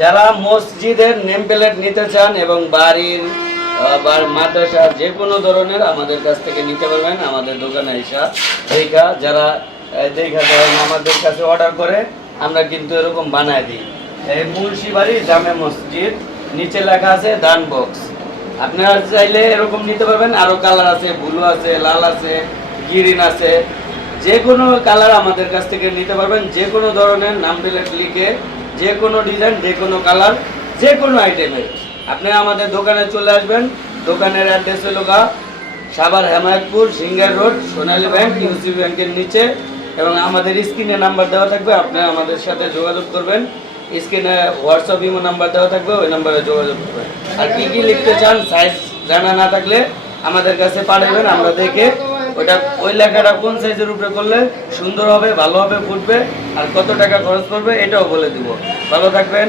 যারা মসজিদের name plate নিতে চান এবং বাড়ির বা মাদ্রাসা যে কোনো ধরনের আমাদের কাছ থেকে নিতে পারবেন। আমাদের দোকানে এসা দেখা যারা ধরেন আমাদের কাছে অর্ডার করে আমরা কিন্তু এরকম বানায় দিই। এই মুন্সিবাড়ি জামে মসজিদ, নিচে লেখা আছে দান বক্স। আপনারা চাইলে এরকম নিতে পারবেন। আরও কালার আছে, ব্লু আছে, লাল আছে, গ্রিন আছে, যে কোনো কালার আমাদের কাছ থেকে নিতে পারবেন। যে কোনো ধরনের নাম প্লেট লিখে, যে কোনো ডিজাইন, যে কোনো কালার, যে কোনো আইটেমের আপনি আমাদের দোকানে চলে আসবেন। দোকানের অ্যাড্রেস হলো সাভার হেমায়তপুর সিঙ্গার রোড, সোনালী ব্যাংক, ইউসি ব্যাংকের নিচে। এবং আমাদের স্ক্রিনে নাম্বার দেওয়া থাকবে, আপনারা আমাদের সাথে যোগাযোগ করবেন। স্ক্রিনে হোয়াটসঅ্যাপ ইমো নাম্বার দেওয়া থাকবে, ওই নাম্বারে যোগাযোগ করবেন। আর কী কী লিখতে চান সাইজ জানা না থাকলে আমাদের কাছে পাঠাবেন, আমরা দেখে ওই লেখাটা কোন সাইজের উপরে করলে সুন্দর হবে, ভালো হবে, ফুটবে, আর কত টাকা খরচ করবে এটাও বলে দিব। ভালো থাকবেন।